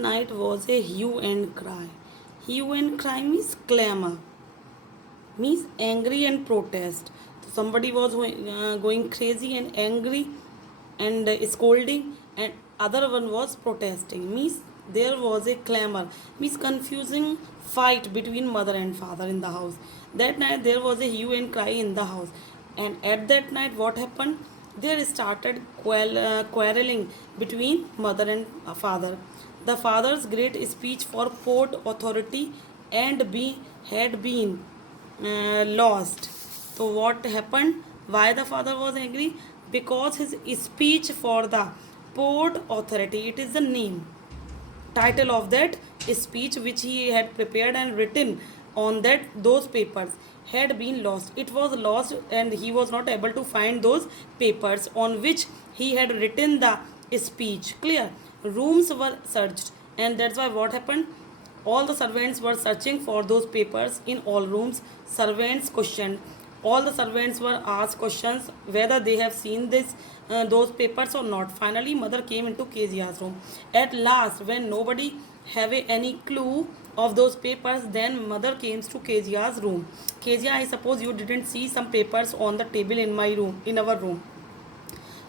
night was a hue and cry. Hue and cry means clamor, means angry and protest. So somebody was going crazy and angry and scolding, and other one was protesting. Means there was a clamor, means confusing fight between mother and father in the house. That night there was a hue and cry in the house, and at that night what happened? There started quarreling between mother and father. The father's great speech for port authority and had been lost. So what happened? Why the father was angry? Because his speech for the port authority, it is the name, title of that speech which he had prepared and written on that those papers, had been lost. It was lost and he was not able to find those papers on which he had written the speech. Clear? Rooms were searched, and that's why what happened? All the servants were searching for those papers in all rooms. Servants questioned. All the servants were asked questions whether they have seen this those papers or not. Finally, mother came into Kezia's room. At last, when nobody have any clue of those papers, then mother came to Kezia's room. Kezia, I suppose you didn't see some papers on the table in my room, in our room.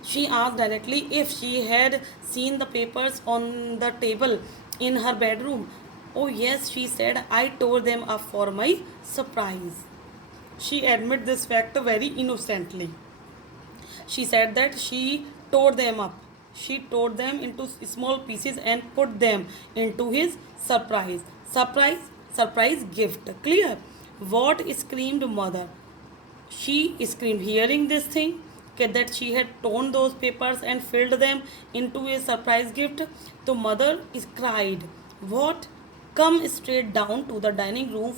She asked directly if she had seen the papers on the table in her bedroom. Oh, yes, she said, I tore them up for my surprise. She admitted this fact very innocently. She said that she tore them up. She tore them into small pieces and put them into his surprise. Surprise gift. Clear? What screamed mother? She screamed, hearing this thing, that she had torn those papers and filled them into a surprise gift. The mother is cried, what? Come straight down to the dining room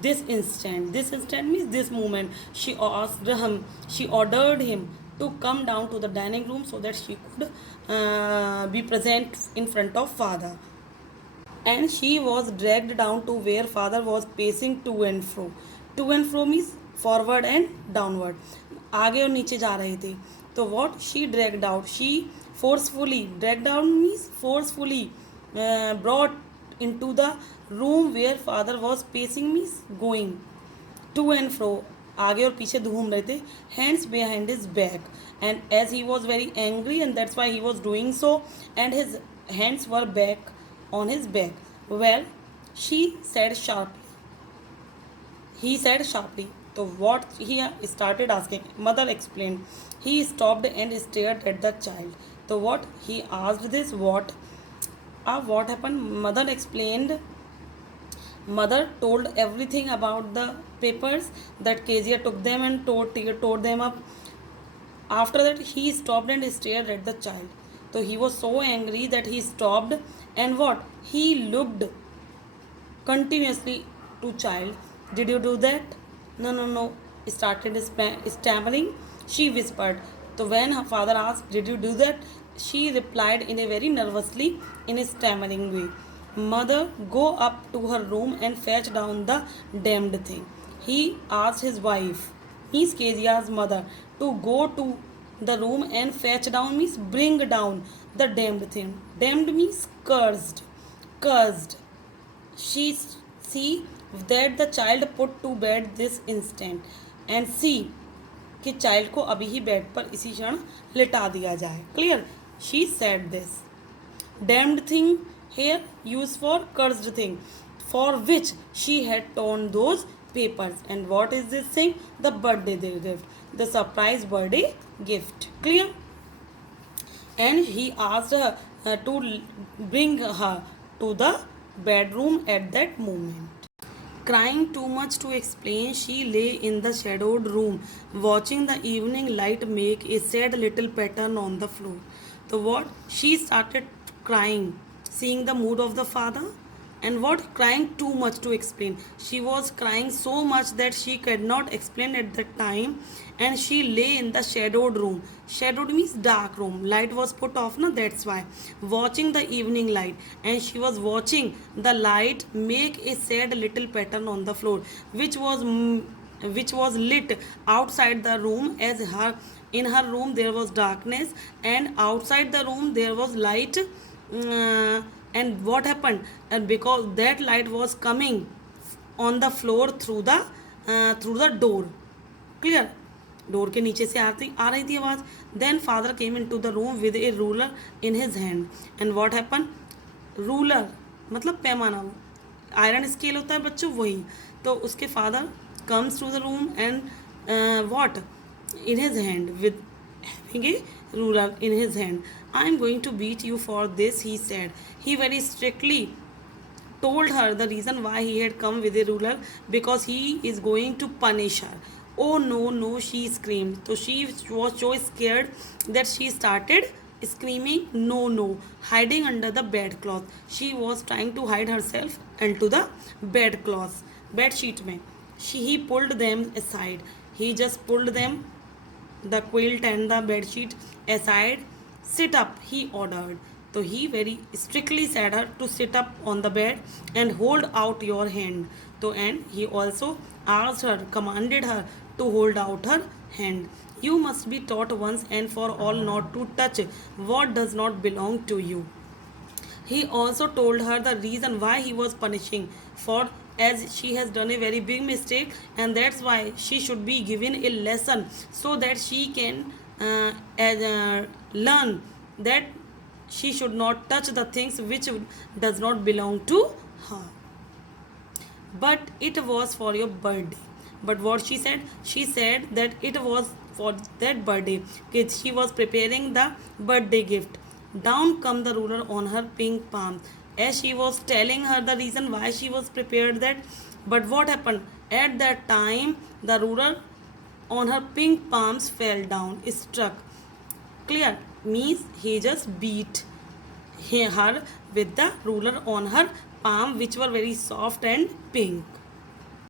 this instant. This instant means this moment. She asked him, she ordered him to come down to the dining room so that she could be present in front of father. And she was dragged down to where father was pacing to and fro. To and fro means forward and downward. आगे और नीचे जा रहे थे. तो what she dragged out, she forcefully dragged down means forcefully brought into the room where father was pacing means going to and fro, आगे और पीछे घूम रहे थे, hands behind his back, and as he was very angry and that's why he was doing so, and his hands were back on his back. Well, she said sharply. He said sharply. So what he started asking, mother explained. He stopped and stared at the child. So what he asked this, what happened? Mother explained. Mother told everything about the papers that Kezia took them and tore them up. After that, he stopped and stared at the child. So he was so angry that he stopped, and what? He looked continuously to child. Did you do that? No. Started stammering. She whispered. So when her father asked, did you do that? She replied in a very nervously, in a stammering way. Mother, go up to her room and fetch down the damned thing. He asked his wife, Miss Kezia's mother, to go to the room and fetch down means bring down the damned thing. Damned means cursed. Cursed. She see that the child put to bed this instant and see कि child को अभी ही bed पर इसी क्षण लिटा दिया जाए. Clear? She said this. Damned thing here used for cursed thing for which she had torn those papers. And what is this thing? The birthday gift, the surprise birthday gift. Clear? And he asked her to bring her to the bedroom at that moment. Crying too much to explain, she lay in the shadowed room, watching the evening light make a sad little pattern on the floor. So what? She started crying, seeing the mood of the father, and what? Crying too much to explain. She was crying so much that she could not explain at that time, and she lay in the shadowed room. Shadowed means dark room. Light was put off, no? That's why. Watching the evening light, and she was watching the light make a sad little pattern on the floor, which was lit outside the room, as her in her room there was darkness, and outside the room there was light, and what happened, and because that light was coming on the floor through the door. Clear? Door के नीचे से आ रही थी आवाज़. Then father came into the room with a ruler in his hand. And what happen, ruler मतलब पैमाना, iron scale होता है बच्चों, वही. तो उसके father comes to the room and what in his hand with having a ruler in his hand. I am going to beat you for this, he said. He very strictly told her the reason why he had come with a ruler, because he is going to punish her. Oh no, no, she screamed. So she was so scared that she started screaming no, no, hiding under the bedcloth. She was trying to hide herself into the bedcloth, bed sheet mein. He pulled them aside. He just pulled them, the quilt and the bed sheet, aside. Sit up, he ordered. So he very strictly said her to sit up on the bed and hold out your hand. So and he also asked her, commanded her to hold out her hand. You must be taught once and for all not to touch what does not belong to you. He also told her the reason why he was punishing, for as she has done a very big mistake, and that's why she should be given a lesson so that she can learn that she should not touch the things which does not belong to her. But it was for your birthday. But what she said that it was for that birthday. She was preparing the birthday gift. Down come the ruler on her pink palm. As she was telling her the reason why she was prepared that. But what happened? At that time, the ruler on her pink palms fell down, struck. Clear? Means he just beat her with the ruler on her palm, which were very soft and pink.